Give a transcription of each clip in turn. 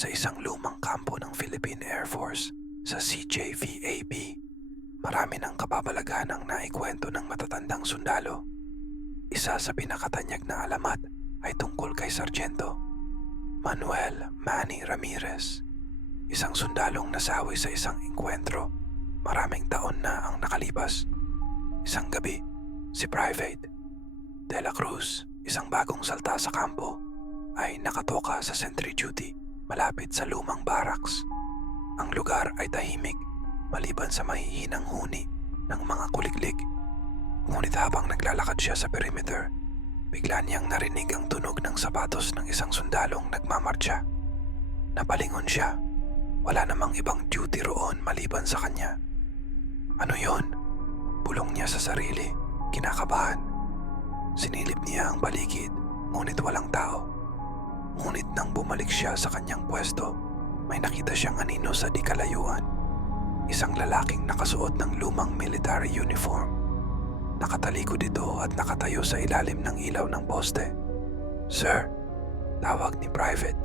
sa isang lumang kampo ng Philippine Air Force sa CJVAB. Marami ng kababalaghan ang naikwento ng matatandang sundalo. Isa sa pinakatanyag na alamat ay tungkol kay Sargento Manuel Manny Ramirez, isang sundalong nasawi sa isang engkwentro. Maraming taon na ang nakalipas. Isang gabi, si Private De La Cruz, isang bagong salta sa kampo, ay nakatoka sa sentry duty malapit sa lumang barracks. Ang lugar ay tahimik maliban sa mahihinang huni ng mga kuliglig. Ngunit habang naglalakad siya sa perimeter, bigla niyang narinig ang tunog ng sapatos ng isang sundalong nagmamartsa. Napalingon siya. Wala namang ibang duty roon maliban sa kanya. Ano yon? Bulong niya sa sarili, kinakabahan. Sinilip niya ang paligid, ngunit walang tao. Ngunit nang bumalik siya sa kanyang pwesto, may nakita siyang anino sa di kalayuan. Isang lalaking nakasuot ng lumang military uniform. Nakatalikod ito at nakatayo sa ilalim ng ilaw ng poste. "Sir," tawag ni Private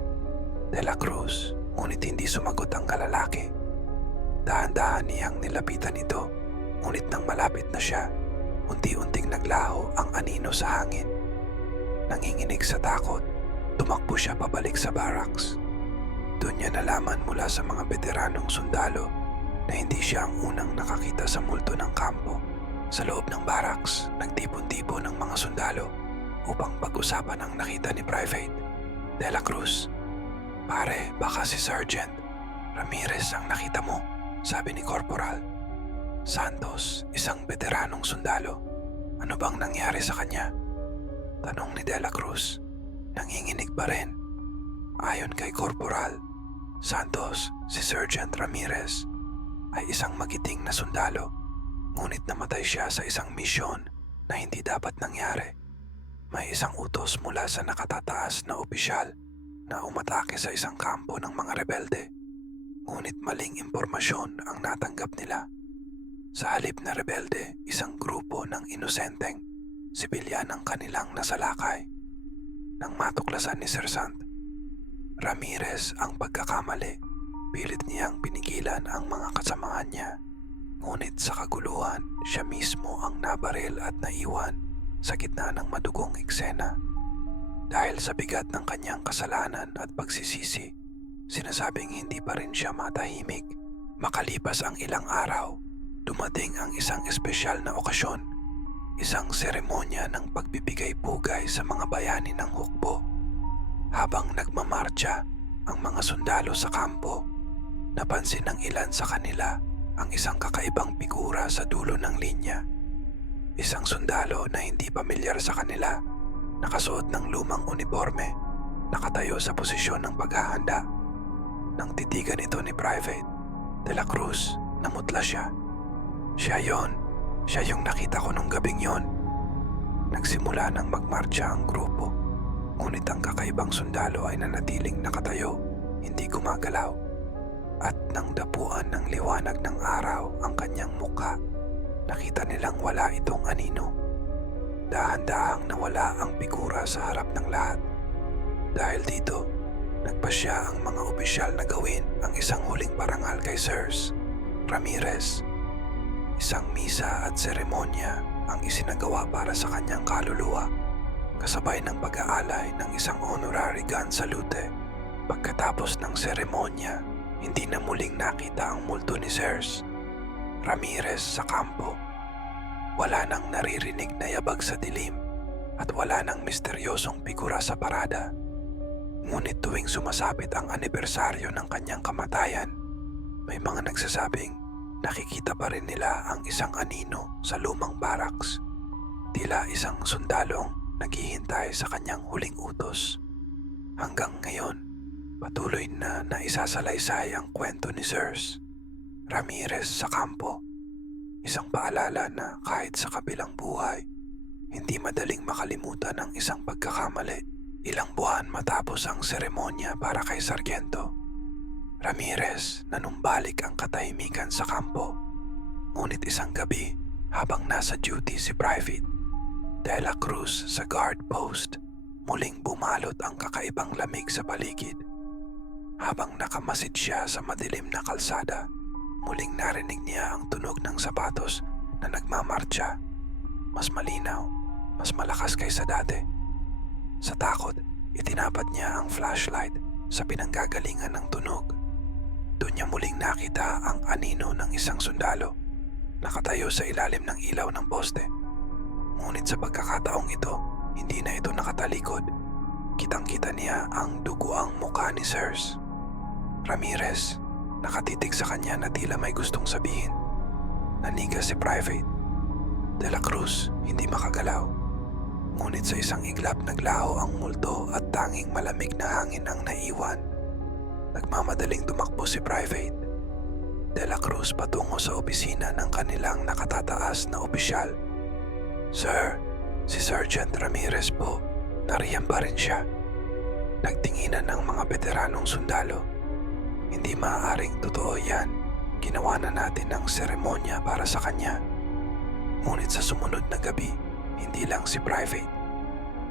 De La Cruz, ngunit hindi sumagot ang kalalaki. Dahan-dahan niyang nilapitan ito, ngunit nang malapit na siya, unti-unting naglaho ang anino sa hangin. Nanginginig sa takot, tumakbo siya pabalik sa barracks. Doon niya nalaman mula sa mga veteranong sundalo na hindi siya ang unang nakakita sa multo ng kampo. Sa loob ng barracks, nagtipon-tipon ng mga sundalo upang pag-usapan ang nakita ni Private De La Cruz. "Pare, baka si Sergeant Ramirez ang nakita mo," sabi ni Corporal Santos, isang veteranong sundalo. "Ano bang nangyari sa kanya?" tanong ni De La Cruz. Nanginginig pa rin. Ayon kay Corporal Santos, si Sergeant Ramirez ay isang magiting na sundalo, ngunit namatay siya sa isang misyon na hindi dapat nangyari. May isang utos mula sa nakatataas na opisyal na umatake sa isang kampo ng mga rebelde, ngunit maling impormasyon ang natanggap nila. Sa halip na rebelde, isang grupo ng inosenteng sibilyan ang kanilang nasalakay. Nang matuklasan ni Sersant Ramirez ang pagkakamali, pilit niyang pinigilan ang mga kasamahan niya. Ngunit sa kaguluhan, siya mismo ang nabaril at naiwan sa gitna ng madugong eksena. Dahil sa bigat ng kanyang kasalanan at pagsisisi, sinasabing hindi pa rin siya matahimik. Makalipas ang ilang araw, dumating ang isang espesyal na okasyon, isang seremonya ng pagbibigay pugay sa mga bayani ng hukbo. Habang nagmamartsa ang mga sundalo sa kampo, napansin ng ilan sa kanila ang isang kakaibang figura sa dulo ng linya. Isang sundalo na hindi pamilyar sa kanila, nakasuot ng lumang uniforme, nakatayo sa posisyon ng paghahanda. Nang titigan ito ni Private De La Cruz, namutla siya. Siya yung nakita ko nung gabing yon." Nagsimula nang magmarcha ang grupo, ngunit ang kakaibang sundalo ay nanatiling nakatayo, hindi gumagalaw. At nang dapuan ng liwanag ng araw ang kanyang mukha, nakita nilang wala itong anino. Dahan-dahang nawala ang figura sa harap ng lahat. Dahil dito, nagpasya ang mga opisyal na gawin ang isang huling parangal kay Sirs Ramirez. Isang misa at seremonya ang isinagawa para sa kanyang kaluluwa, kasabay ng pag-aalay ng isang honorary gun salute. Pagkatapos ng seremonya, hindi na muling nakita ang multo ni Sirs Ramirez sa kampo. Wala nang naririnig na yabag sa dilim at wala nang misteryosong figura sa parada. Ngunit tuwing sumasapit ang anibersaryo ng kanyang kamatayan, may mga nagsasabing nakikita pa rin nila ang isang anino sa lumang barracks, tila isang sundalong naghihintay sa kanyang huling utos. Hanggang ngayon, patuloy na naisasalaysay ang kwento ni Sirs Ramirez sa kampo. Isang paalala na kahit sa kabilang buhay, hindi madaling makalimutan ang isang pagkakamali. Ilang buwan matapos ang seremonya para kay Sargento Ramirez, nanumbalik ang katahimikan sa kampo. Ngunit isang gabi, habang nasa duty si Private De La Cruz sa guard post, muling bumalot ang kakaibang lamig sa paligid. Habang nakamasid siya sa madilim na kalsada, muling narinig niya ang tunog ng sapatos na nagmamartsa. Mas malinaw, mas malakas kaysa dati. Sa takot, itinapat niya ang flashlight sa pinanggagalingan ng tunog. Doon niya muling nakita ang anino ng isang sundalo, nakatayo sa ilalim ng ilaw ng poste. Ngunit sa pagkakataong ito, hindi na ito nakatalikod. Kitang-kita niya ang duguang mukha ni Sirs Ramirez, nakatitig sa kanya na tila may gustong sabihin. Naniga si Private De La Cruz, hindi makagalaw. Ngunit sa isang iglap naglaho ang multo at tanging malamig na hangin ang naiwan. Nagmamadaling tumakbo si Private De La Cruz patungo sa opisina ng kanilang nakatataas na opisyal. "Sir, si Sergeant Ramirez po." Nariyan pa rin siya. Nagtinginan ng mga veteranong sundalo. "Hindi maaaring totoo yan. Ginawa na natin ang seremonya para sa kanya." Ngunit sa sumunod na gabi, hindi lang si Private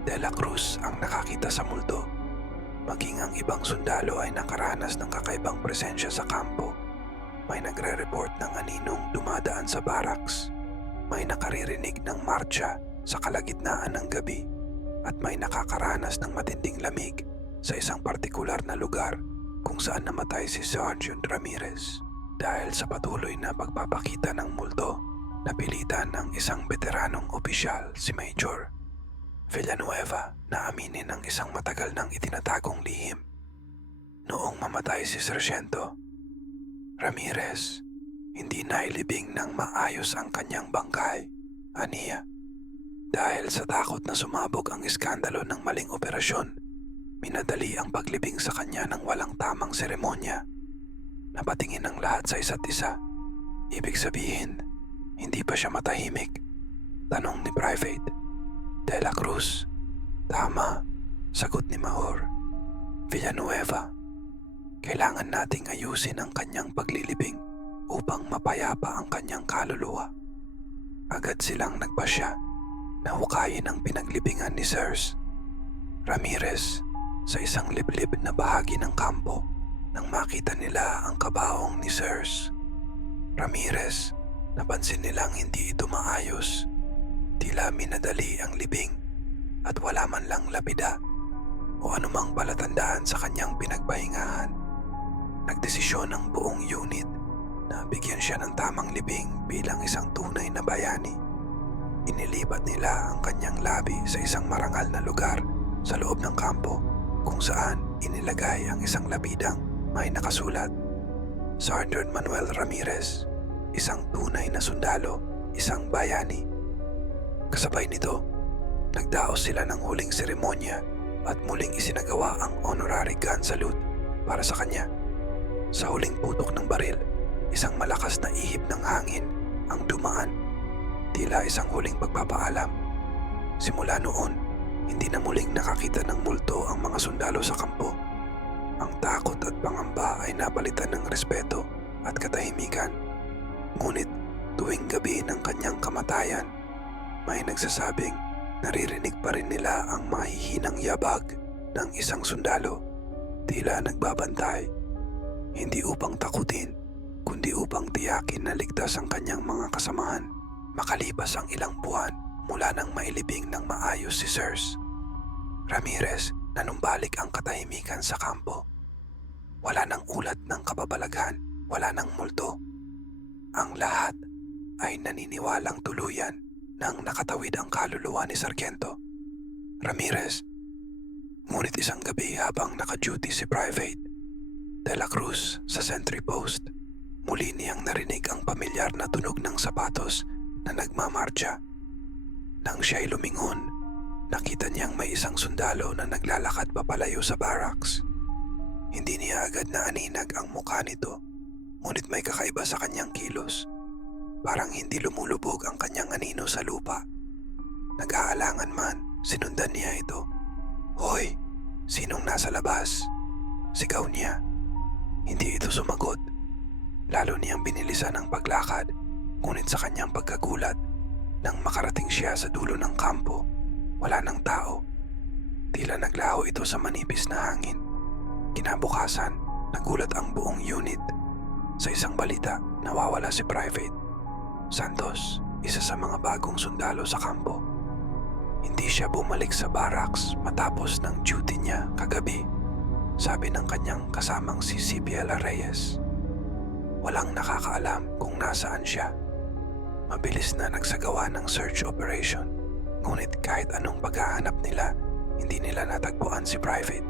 De La Cruz ang nakakita sa multo. Maging ang ibang sundalo ay nakaranas ng kakaibang presensya sa kampo. May nagre-report ng aninong dumadaan sa barracks. May nakaririnig ng marcha sa kalagitnaan ng gabi. At may nakakaranas ng matinding lamig sa isang partikular na lugar kung saan namatay si Sergeant Ramirez. Dahil sa patuloy na pagpapakita ng multo, napilitan ng isang veteranong opisyal, si Major Villanueva, na aminin ang isang matagal nang itinatagong lihim. Noong mamatay si Sargento Ramirez, hindi nailibing ng maayos ang kanyang bangkay, aniya. Dahil sa takot na sumabog ang iskandalo ng maling operasyon, minadali ang paglibing sa kanya ng walang tamang seremonya. Napatingin ang lahat sa isa't isa. Ibig sabihin, hindi pa siya matahimik. Tanong ni Private De La Cruz. "Tama," sagot ni Major Villanueva. "Kailangan nating ayusin ang kanyang paglilibing upang mapayapa ang kanyang kaluluwa." Agad silang nagpasya na hukayin ang pinaglibingan ni Sirs Ramirez sa isang liblib na bahagi ng kampo. Nang makita nila ang kabaong ni Sirs Ramirez, napansin nilang hindi ito maayos. Tila minadali ang libing at wala man lang lapida o anumang palatandaan sa kanyang pinagpahingahan. Nagdesisyon ang buong unit na bigyan siya ng tamang libing bilang isang tunay na bayani. Inilipat nila ang kanyang labi sa isang marangal na lugar sa loob ng kampo kung saan inilagay ang isang lapidang may nakasulat, "Sergeant Manuel Ramirez, isang tunay na sundalo, isang bayani." Kasabay nito, nagdaos sila ng huling seremonya at muling isinagawa ang honorary gun salute para sa kanya. Sa huling putok ng baril, isang malakas na ihip ng hangin ang dumaan. Tila isang huling pagpapaalam. Simula noon, hindi na muling nakakita ng multo ang mga sundalo sa kampo. Ang takot at pangamba ay napalitan ng respeto at katahimikan. Ngunit tuwing gabi ng kanyang kamatayan, may nagsasabing naririnig pa rin nila ang mahihinang yabag ng isang sundalo. Tila nagbabantay, hindi upang takutin, kundi upang tiyakin na ligtas ang kanyang mga kasamahan. Makalipas ang ilang buwan mula nang mailibing ng maayos si Sirs Ramirez, nanumbalik ang katahimikan sa kampo. Wala nang ulat ng kababalaghan, wala nang multo. Ang lahat ay naniniwalang tuluyan nang nakatawid ang kaluluwa ni Sargento Ramirez. Ngunit isang gabi habang naka-duty si Private De La Cruz sa sentry post, muli niyang narinig ang pamilyar na tunog ng sapatos na nagmamarcha. Nang siya'y lumingon, nakita niyang may isang sundalo na naglalakad papalayo sa barracks. Hindi niya agad naaninag ang mukha nito, ngunit may kakaiba sa kanyang kilos. Parang hindi lumulubog ang kanyang anino sa lupa. Nag-aalangan man, sinundan niya ito. "Hoy, sinong nasa labas?" sigaw niya. Hindi ito sumagot. Lalo niyang binilisan ang paglakad, ngunit sa kanyang pagkagulat, nang makarating siya sa dulo ng kampo, wala nang tao. Tila naglaho ito sa manipis na hangin. Kinabukasan, Nagulat ang buong unit. Sa isang balita, nawawala si Private Santos, isa sa mga bagong sundalo sa kampo. Hindi siya bumalik sa barracks matapos ng duty niya kagabi, sabi ng kanyang kasamang si Cipiela Reyes. Walang nakakaalam kung nasaan siya. Mabilis na nagsagawa ng search operation, ngunit kahit anong paghahanap nila, hindi nila natagpuan si Private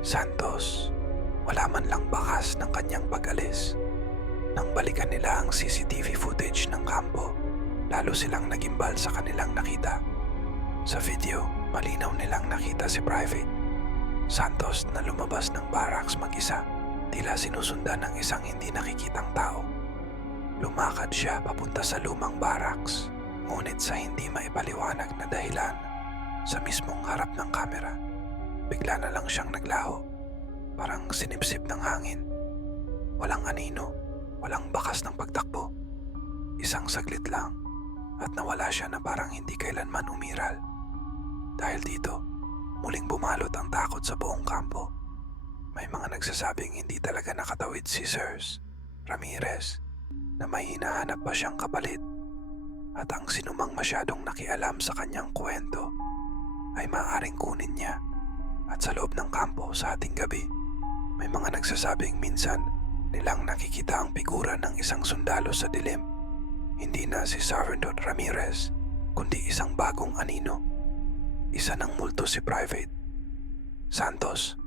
Santos. Wala man lang bakas ng kanyang pag-alis. Nang balikan nila ang CCTV footage ng kampo, lalo silang nagimbal sa kanilang nakita. Sa video, malinaw nilang nakita si Private Santos na lumabas ng barracks mag-isa, tila sinusundan ng isang hindi nakikitang tao. Lumakad siya papunta sa lumang barracks, ngunit sa hindi maipaliwanag na dahilan, sa mismong harap ng kamera, bigla na lang siyang naglaho. Parang sinipsip ng hangin. Walang anino, walang bakas ng pagtakbo. Isang saglit lang at nawala siya na parang hindi kailanman umiral. Dahil dito, muling bumalot ang takot sa buong kampo. May mga nagsasabing hindi talaga nakatawid si Sirs Ramirez, na may hinahanap pa siyang kapalit. At ang sinumang masyadong nakialam sa kanyang kwento ay maaaring kunin niya. At sa loob ng kampo sa ating gabi, may mga nagsasabing minsan nilang nakikita ang figura ng isang sundalo sa dilim. Hindi na si Sergeant Ramirez, kundi isang bagong anino. Isa ng multo si Private Santos.